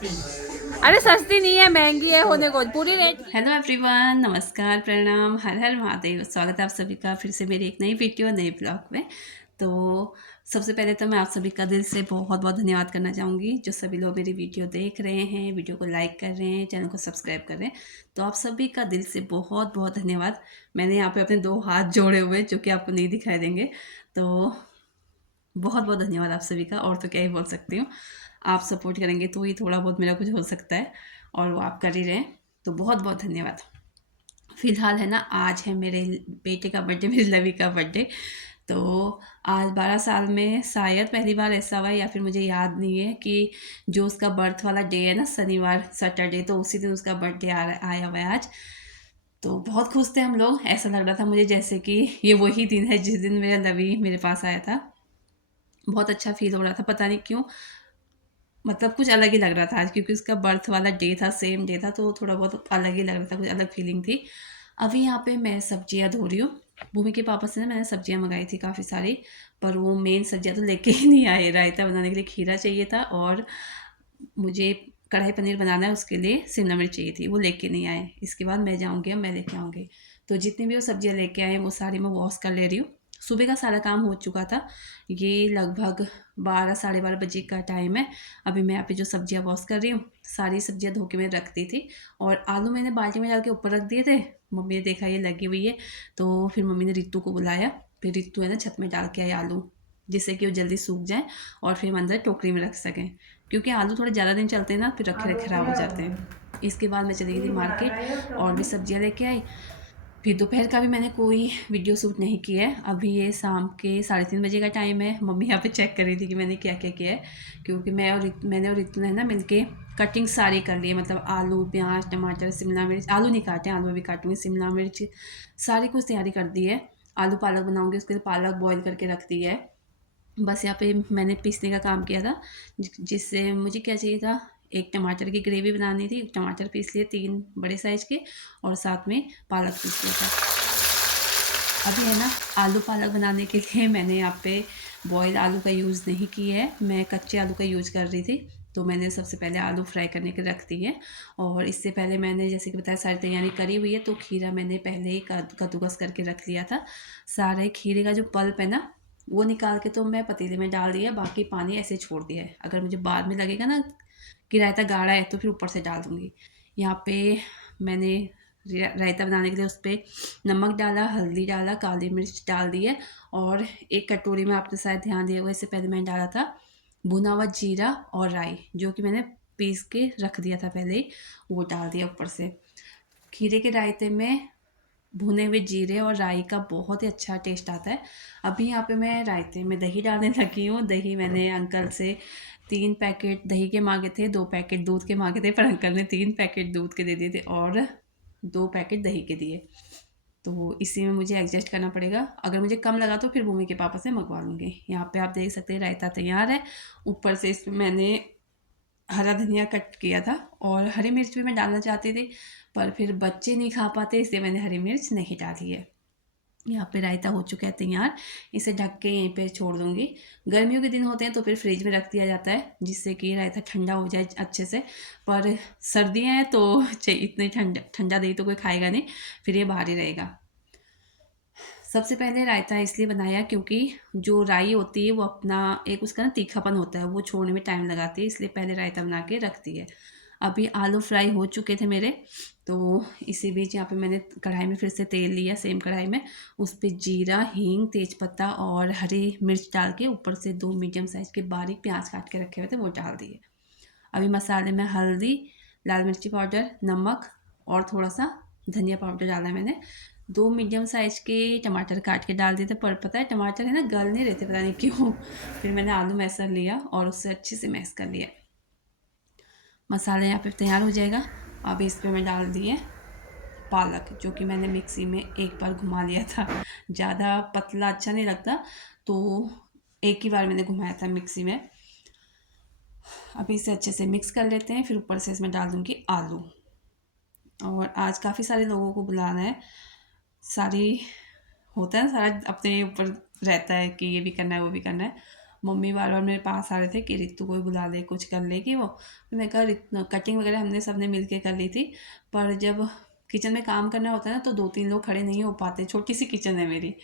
अरे सस्ती नहीं है, महंगी है होने को, पूरी रेट। हेलो एवरीवन, नमस्कार, प्रणाम, हर हर महादेव। स्वागत है आप सभी का फिर से मेरी एक नई वीडियो नए ब्लॉग में। तो सबसे पहले तो मैं आप सभी का दिल से बहुत बहुत धन्यवाद करना चाहूँगी, जो सभी लोग मेरी वीडियो देख रहे हैं, वीडियो को लाइक कर रहे हैं, चैनल को सब्सक्राइब कर रहे हैं। तो आप सभी का दिल से बहुत बहुत धन्यवाद। मैंने यहाँ पे अपने 2 हाथ जोड़े हुए, जो कि आपको नहीं दिखाई देंगे। तो बहुत बहुत धन्यवाद आप सभी का, और तो क्या ही बोल सकती हूँ। आप सपोर्ट करेंगे तो ही थोड़ा बहुत मेरा कुछ हो सकता है, और वो आप कर ही रहे हैं, तो बहुत बहुत धन्यवाद। फिलहाल है ना, आज है मेरे बेटे का बर्थडे, मेरी लवी का बर्थडे। तो आज 12 साल में शायद पहली बार ऐसा हुआ है, या फिर मुझे याद नहीं है कि जो उसका बर्थ वाला डे है ना, शनिवार सैटरडे, तो उसी दिन उसका बर्थडे आया हुआ है आज। तो बहुत खुश थे हम लोग। ऐसा लग रहा था मुझे जैसे कि ये वही दिन है जिस दिन मेरा लवी मेरे पास आया था। बहुत अच्छा फ़ील हो रहा था, पता नहीं क्यों, मतलब कुछ अलग ही लग रहा था आज, क्योंकि उसका बर्थ वाला डे था, सेम डे था, तो थोड़ा बहुत अलग ही लग रहा था, कुछ अलग फीलिंग थी। अभी यहाँ पे मैं सब्जियाँ धो रही हूँ। भूमि के पापा से ना मैंने सब्जियाँ मंगाई थी काफ़ी सारी, पर वो मेन सब्जियाँ तो लेके ही नहीं आए। रायता बनाने के लिए खीरा चाहिए था, और मुझे कढ़ाई पनीर बनाना है, उसके लिए शिमला मिर्च चाहिए थी, वो लेके नहीं आए। इसके बाद मैं जाऊँगी, अब मैं लेके आऊँगी। तो जितनी भी वो सब्जियाँ लेके आए वो सारी मैं वॉश कर ले रही हूँ। सुबह का सारा काम हो चुका था। ये लगभग 12 साढ़े 12 बजे का टाइम है। अभी मैं यहाँ पे जो सब्जियाँ वॉश कर रही हूँ, सारी सब्जियाँ धो के मैं रख दी थी, और आलू मैंने बाल्टी में डाल के ऊपर रख दिए थे। मम्मी ने देखा ये लगी हुई है, तो फिर मम्मी ने रितु को बुलाया। फिर रितु है ना छत में डाल के आई आलू, जिससे कि वो जल्दी सूख जाए और फिर हम अंदर टोकरी में रख सकें, क्योंकि आलू थोड़े ज़्यादा दिन चलते हैं ना, फिर रखे रखे ख़राब हो जाते हैं। इसके बाद मैं चली गई थी मार्केट, और भी सब्जियां लेके आई। फिर दोपहर का भी मैंने कोई वीडियो शूट नहीं किया है। अभी ये शाम के 3:30 बजे का टाइम है। मम्मी यहाँ पे चेक कर रही थी कि मैंने क्या क्या किया है, क्योंकि मैंने और रितु ने ना मिलके कटिंग सारी कर ली है, मतलब आलू, प्याज, टमाटर, शिमला मिर्च। आलू नहीं काटे, आलू भी काटूंगी, शिमला मिर्च, सारी कुछ तैयारी कर दी है। आलू पालक बनाऊंगी, उसके लिए पालक बॉईल करके रख दी है। बस यहाँ पे मैंने पीसने का काम किया था, जिससे मुझे क्या चाहिए था, एक टमाटर की ग्रेवी बनानी थी। टमाटर पीस लिए 3 बड़े साइज़ के, और साथ में पालक पीस लिया था। अभी है ना, आलू पालक बनाने के लिए मैंने यहाँ पे बॉयल आलू का यूज़ नहीं किया है, मैं कच्चे आलू का यूज़ कर रही थी। तो मैंने सबसे पहले आलू फ्राई करने के रख दिए, और इससे पहले मैंने जैसे कि बताया सारी तैयारी करी हुई है। तो खीरा मैंने पहले ही कद्दूकस करके रख लिया था। सारे खीरे का जो पल्प है ना, वो निकाल के तो मैं पतीले में डाल दिया, बाकी पानी ऐसे छोड़ दिया है। अगर मुझे बाद में लगेगा ना कि रायता गाढ़ा है, तो फिर ऊपर से डाल दूँगी। यहाँ पे मैंने रायता बनाने के लिए उस पर नमक डाला, हल्दी डाला, काली मिर्च डाल दी है, और एक कटोरी में, आपने शायद ध्यान दिया होगा, इससे पहले मैंने डाला था भुना हुआ जीरा और राई, जो कि मैंने पीस के रख दिया था पहले ही, वो डाल दिया ऊपर से। खीरे के रायते में भुने हुए जीरे और राई का बहुत ही अच्छा टेस्ट आता है। अभी यहाँ पे मैं रायते में दही डालने लगी हूँ। दही मैंने अंकल से 3 पैकेट दही के मांगे थे, 2 पैकेट दूध के मांगे थे, पर अंकल ने 3 पैकेट दूध के दे दिए थे और 2 पैकेट दही के दिए। तो इसी में मुझे एडजस्ट करना पड़ेगा। अगर मुझे कम लगा तो फिर भूमि के पापा से मंगवा लूँगी। यहाँ पे आप देख सकते हैं रायता तैयार है। ऊपर से इसमें मैंने हरा धनिया कट किया था, और हरी मिर्च भी मैं डालना चाहती थी, पर फिर बच्चे नहीं खा पाते, इसलिए मैंने हरी मिर्च नहीं डाली है। यहाँ पे रायता हो चुका है तैयार। इसे ढक के यहीं पे छोड़ दूँगी। गर्मियों के दिन होते हैं तो फिर फ्रिज में रख दिया जाता है, जिससे कि रायता ठंडा हो जाए अच्छे से। पर सर्दियाँ हैं तो इतनी ठंडा ठंडा दही तो कोई खाएगा नहीं, फिर ये बाहर ही रहेगा। सबसे पहले रायता इसलिए बनाया क्योंकि जो राई होती है वो अपना एक उसका ना तीखापन होता है, वो छोड़ने में टाइम लगाती है, इसलिए पहले रायता बना के रखती है। अभी आलू फ्राई हो चुके थे मेरे, तो इसी बीच यहाँ पे मैंने कढ़ाई में फिर से तेल लिया, सेम कढ़ाई में। उस पे जीरा, हींग, तेज़पत्ता और हरी मिर्च डाल के ऊपर से 2 मीडियम साइज़ के बारीक प्याज काट के रखे हुए थे, वो डाल दिए। अभी मसाले में हल्दी, लाल मिर्ची पाउडर, नमक और थोड़ा-सा धनिया पाउडर डाला है मैंने। 2 मीडियम साइज़ के टमाटर काट के डाल दिए थे, पर पता है टमाटर है ना गल नहीं रहे थे, पता नहीं क्यों। फिर मैंने आलू मैशर लिया और उससे अच्छे से मैश कर लिया। मसाला यहाँ पे तैयार हो जाएगा। अब इस पे मैं डाल दिए पालक, जो कि मैंने मिक्सी में एक बार घुमा लिया था। ज़्यादा पतला अच्छा नहीं लगता, तो एक ही बार मैंने घुमाया था मिक्सी में। अभी इसे अच्छे से मिक्स कर लेते हैं, फिर ऊपर से इसमें डाल दूँगी आलू। और आज काफ़ी सारे लोगों को बुलाना है। सारी होता है ना, सारा अपने ऊपर रहता है कि ये भी करना है, वो भी करना है। मम्मी बार बार मेरे पास आ रहे थे कि रितु को भी बुला ले, कुछ कर लेगी वो। तो मैं कहा कटिंग वगैरह हमने सबने मिल के कर ली थी, पर जब किचन में काम करना होता है ना तो 2-3 लोग खड़े नहीं हो पाते, छोटी सी किचन है मेरी।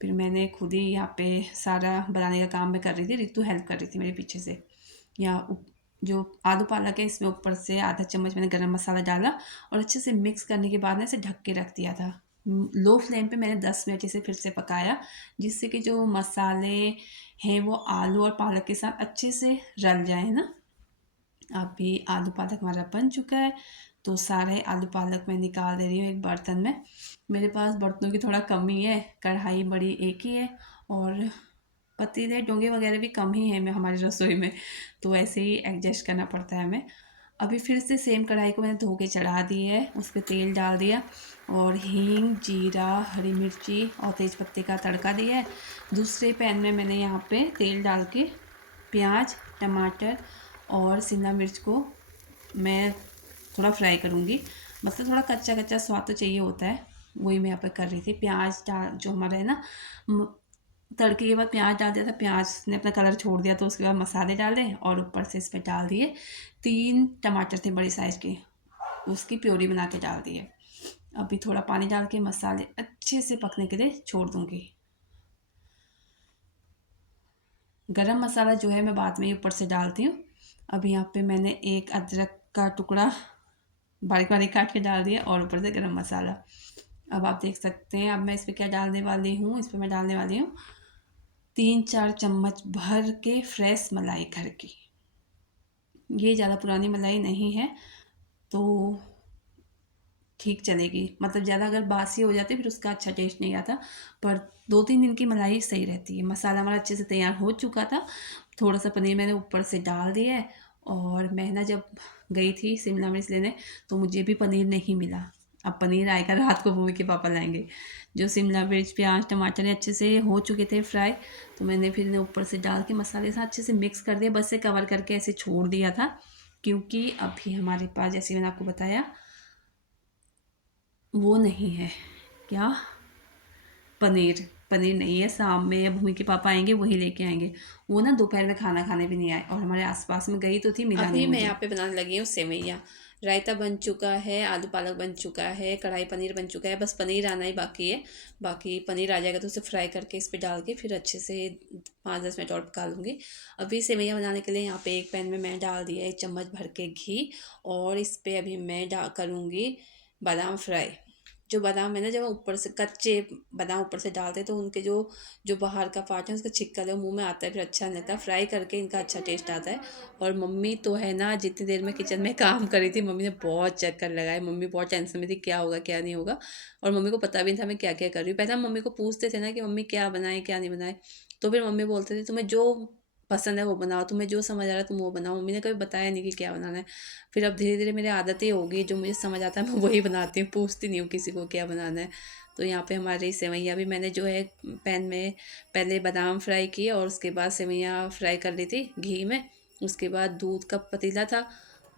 फिर मैंने खुद ही यहाँ पे सारा बनाने का काम मैं कर रही थी, रितु हेल्प कर रही थी मेरे पीछे से। या जो आलू पालक है इसमें ऊपर से आधा चम्मच मैंने गरम मसाला डाला और अच्छे से मिक्स करने के बाद ना इसे ढक के रख दिया था। लो फ्लेम पे मैंने 10 मिनट इसे फिर से पकाया, जिससे कि जो मसाले हैं वो आलू और पालक के साथ अच्छे से रल जाए ना। अभी आलू पालक हमारा बन चुका है, तो सारे आलू पालक मैं निकाल दे रही हूँ एक बर्तन में। मेरे पास बर्तनों की थोड़ा कमी है, कढ़ाई बड़ी एक ही है और पतीले डोंगे वगैरह भी कम ही हैं मैं हमारी रसोई में, तो ऐसे ही एडजस्ट करना पड़ता है हमें। अभी फिर से सेम कढ़ाई को मैंने धो के चढ़ा दी है, उस पर तेल डाल दिया और हींग, जीरा, हरी मिर्ची और तेज पत्ते का तड़का दिया है। दूसरे पैन में मैंने यहाँ पे तेल डाल के प्याज, टमाटर और शिमला मिर्च को मैं थोड़ा फ्राई करूँगी, मतलब थोड़ा कच्चा कच्चा स्वाद तो चाहिए होता है, वही मैं यहाँ पर कर रही थी। प्याज डाल जो हमारा है ना, तड़के के बाद प्याज डाल दिया था, प्याज ने अपना कलर छोड़ दिया तो उसके बाद मसाले डाले और ऊपर से इस पर डाल दिए 3 टमाटर थे बड़ी साइज़ के, उसकी प्योरी बना के डाल दिए। अभी थोड़ा पानी डाल के मसाले अच्छे से पकने के लिए छोड़ दूँगी। गरम मसाला जो है मैं बाद में ही ऊपर से डालती हूँ। अभी यहाँ पे मैंने एक अदरक का टुकड़ा बारीक बारीक काट के डाल दिया और ऊपर से गरम मसाला। अब आप देख सकते हैं, अब मैं इस पर क्या डालने वाली हूँ, इस पर मैं डालने वाली हूँ 3-4 चम्मच भर के फ्रेश मलाई घर की। ये ज़्यादा पुरानी मलाई नहीं है तो ठीक चलेगी, मतलब ज़्यादा अगर बासी हो जाती फिर उसका अच्छा टेस्ट नहीं आता, पर 2-3 दिन की मलाई सही रहती है। मसाला हमारा अच्छे से तैयार हो चुका था, थोड़ा सा पनीर मैंने ऊपर से डाल दिया है और मैं ना जब गई थी शिमला मिर्च लेने तो मुझे भी पनीर नहीं मिला। अब पनीर आएगा रात को, भूमि के पापा लाएंगे। जो शिमला मिर्च, प्याज, टमाटर अच्छे से हो चुके थे फ्राई, तो मैंने फिर इन्हें ऊपर से डाल के मसाले के साथ अच्छे से मिक्स कर दिया, बस से कवर करके ऐसे छोड़ दिया था, क्योंकि अभी हमारे पास जैसे मैंने आपको बताया वो नहीं है, क्या, पनीर पनीर नहीं है। शाम में या भूमि के पापा आएंगे वही लेके आएंगे, वो ना दोपहर में खाना खाने भी नहीं आए और हमारे आसपास में गई तो थी, मिला नहीं अभी मैं मुझे। यहाँ पे बनाने लगी हूँ सेवैया। रायता बन चुका है, आलू पालक बन चुका है, कढ़ाई पनीर बन चुका है, बस पनीर आना ही बाकी है। बाकी पनीर आ जाएगा तो उसे फ्राई करके इस पर डाल के फिर अच्छे से 5-10 मिनट और पका लूँगी। अभी सेवैया बनाने के लिए यहाँ पे एक पैन में मैं डाल दिया 1 चम्मच भर के घी और इस पर अभी मैं करूँगी बादाम फ्राई। जो बादाम है ना, जब हम ऊपर से कच्चे बादाम ऊपर से डालते हैं तो उनके जो जो बाहर का पार्ट है उसका छिक्कल है मुंह में आता है, फिर अच्छा नहीं लगता। फ्राई करके इनका अच्छा टेस्ट आता है। और मम्मी तो है ना, जितनी देर में किचन में काम कर रही थी मम्मी ने बहुत चक्कर लगाए, मम्मी बहुत टेंशन में थी क्या होगा क्या नहीं होगा, और मम्मी को पता भी नहीं था मैं क्या क्या कर रही हूँ। पहले हम मम्मी को पूछते थे ना कि मम्मी क्या बनाए क्या नहीं बनाए, तो फिर मम्मी बोलते थे तुम्हें जो पसंद है वो बनाओ, तुम्हें जो समझ आ रहा है तुम वो बनाओ। मम्मी ने कभी बताया नहीं कि क्या बनाना है। फिर अब धीरे धीरे मेरी आदत ही हो गई, जो मुझे समझ आता है मैं वही बनाती हूँ, पूछती नहीं हूँ किसी को क्या बनाना है। तो यहाँ पे हमारी सेवैयाँ भी मैंने जो है पैन में पहले बादाम फ्राई किए और उसके बाद सेवैयाँ फ्राई कर ली थी घी में। उसके बाद दूध का पतीला था,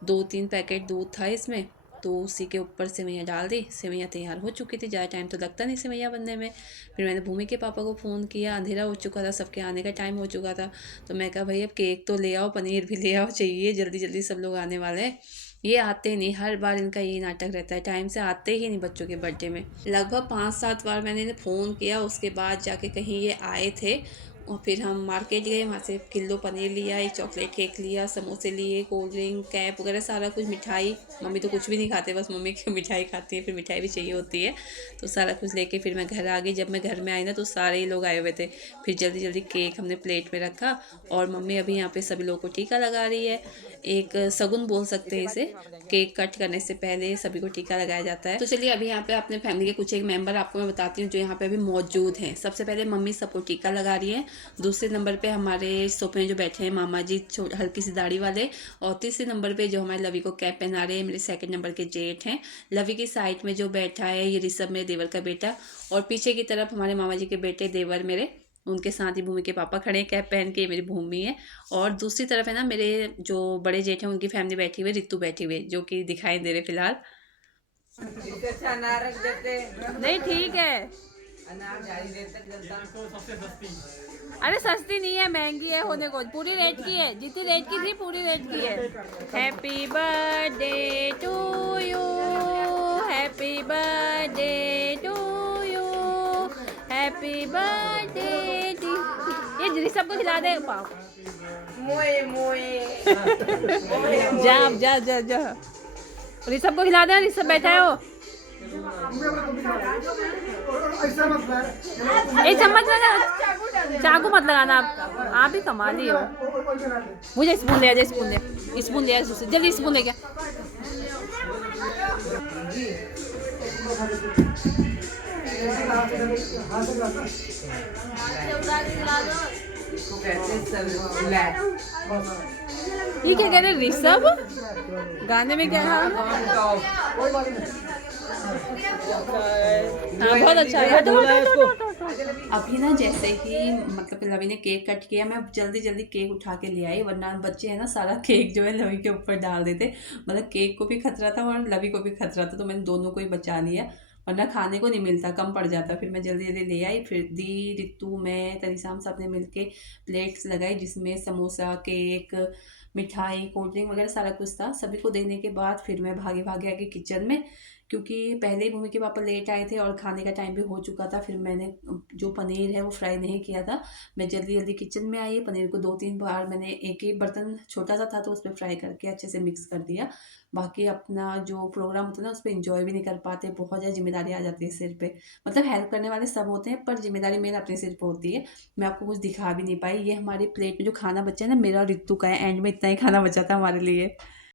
2-3 पैकेट दूध था इसमें, तो उसी के ऊपर सेवैयाँ डाल दी। सेवैयाँ तैयार हो चुकी थी, ज़्यादा टाइम तो लगता नहीं सेवैयाँ बनने में। फिर मैंने भूमि के पापा को फ़ोन किया, अंधेरा हो चुका था, सबके आने का टाइम हो चुका था। तो मैं कहा भाई अब केक तो ले आओ, पनीर भी ले आओ, चाहिए जल्दी जल्दी, सब लोग आने वाले हैं। ये आते नहीं, हर बार इनका यही नाटक रहता है, टाइम से आते ही नहीं बच्चों के बर्थडे में। लगभग 5-7 बार मैंने इन्हें फ़ोन किया, उसके बाद जाके कहीं ये आए थे। और फिर हम मार्केट गए, वहाँ से किलो पनीर लिया, एक चॉकलेट केक लिया, समोसे लिए, कोल्ड ड्रिंक, कैप वगैरह सारा कुछ, मिठाई। मम्मी तो कुछ भी नहीं खाते, बस मम्मी की मिठाई खाती है, फिर मिठाई भी चाहिए होती है। तो सारा कुछ लेके फिर मैं घर आ गई। जब मैं घर में आई ना तो सारे ही लोग आए हुए थे। फिर जल्दी जल्दी केक हमने प्लेट में रखा और मम्मी अभी यहाँ पे सभी लोगों को टीका लगा रही है। एक शगुन बोल सकते हैं इसे, केक कट करने से पहले सभी को टीका लगाया जाता है। तो चलिए अभी यहाँ पे अपने फैमिली के कुछ एक मेंबर आपको मैं बताती हूँ जो यहाँ पे अभी मौजूद हैं। सबसे पहले मम्मी सबको टीका लगा रही है। दूसरे नंबर पे हमारे सोफे में जो बैठे हैं मामा जी, हल्की सी दाढ़ी वाले। और तीसरे नंबर पे जो हमारे लवी को कैप पहना रहे हैं मेरे सेकंड नंबर के जेठ हैं। लवी की साइड में जो बैठा है ये ऋषभ, मेरे देवर का बेटा। और पीछे की तरफ हमारे मामा जी के बेटे देवर मेरे, उनके साथ ही भूमि के पापा खड़े हैं कैप पहन के, ये मेरी भूमि है। और दूसरी तरफ है ना मेरे जो बड़े जेठ हैं उनकी फैमिली बैठी हुई, रितु बैठी हुई है, जो कि दिखाई दे रहे फिलहाल। नहीं ठीक है। अरे सस्ती नहीं है, महंगी है होने को, पूरी रेट की है, जितनी रेट की थी पूरी रेट की है। Happy birthday to you, happy birthday to you, happy birthday to. ये ऋषभ को खिला दे पाओ। जा अब जा जा जा, ऋषभ को खिला दे, ऋषभ बैठा है वो। एक चम्मच लगा, चाकू मत लगाना, आप ही कमाली हो। मुझे स्पून दे, स्पून दे, स्पून दे, जल्दी स्पून दे। क्या ये क्या कह रहे ऋषभ, गाने में क्या है? बहुत अच्छा है। अभी ना जैसे ही मतलब लवी ने केक कट किया, मैं जल्दी जल्दी केक उठा के ले आई, वरना बच्चे है ना सारा केक जो है लवी के ऊपर डाल देते। मतलब केक को भी खतरा था और लवी को भी खतरा था, तो मैंने दोनों को ही बचा लिया, वरना खाने को नहीं मिलता, कम पड़ जाता। फिर मैं जल्दी जल्दी ले आई, फिर दी, रितु, मैं, तरीसाम सब ने मिलके प्लेट्स लगाई, जिसमें समोसा, केक, मिठाई, कोल्ड ड्रिंक वगैरह सारा कुछ था। सभी को देने के बाद फिर मैं भागे भागे आके किचन में, क्योंकि पहले ही भूमि के पापा लेट आए थे और खाने का टाइम भी हो चुका था। फिर मैंने जो पनीर है वो फ्राई नहीं किया था, मैं जल्दी जल्दी किचन में आई। पनीर को 2-3 बार मैंने, एक ही बर्तन छोटा सा था तो उस पर फ्राई करके अच्छे से मिक्स कर दिया। बाकी अपना जो प्रोग्राम होता है ना उस पर इंजॉय भी नहीं कर पाते, बहुत ज़्यादा जिम्मेदारी आ जाती है सिर पे। मतलब हेल्प करने वाले सब होते हैं, पर जिम्मेदारी मेरा अपने सिर पे होती है। मैं आपको कुछ दिखा भी नहीं पाई। ये हमारी प्लेट में जो खाना बचा है ना, मेरा और रितु का है, एंड में इतना ही खाना बचा था हमारे लिए।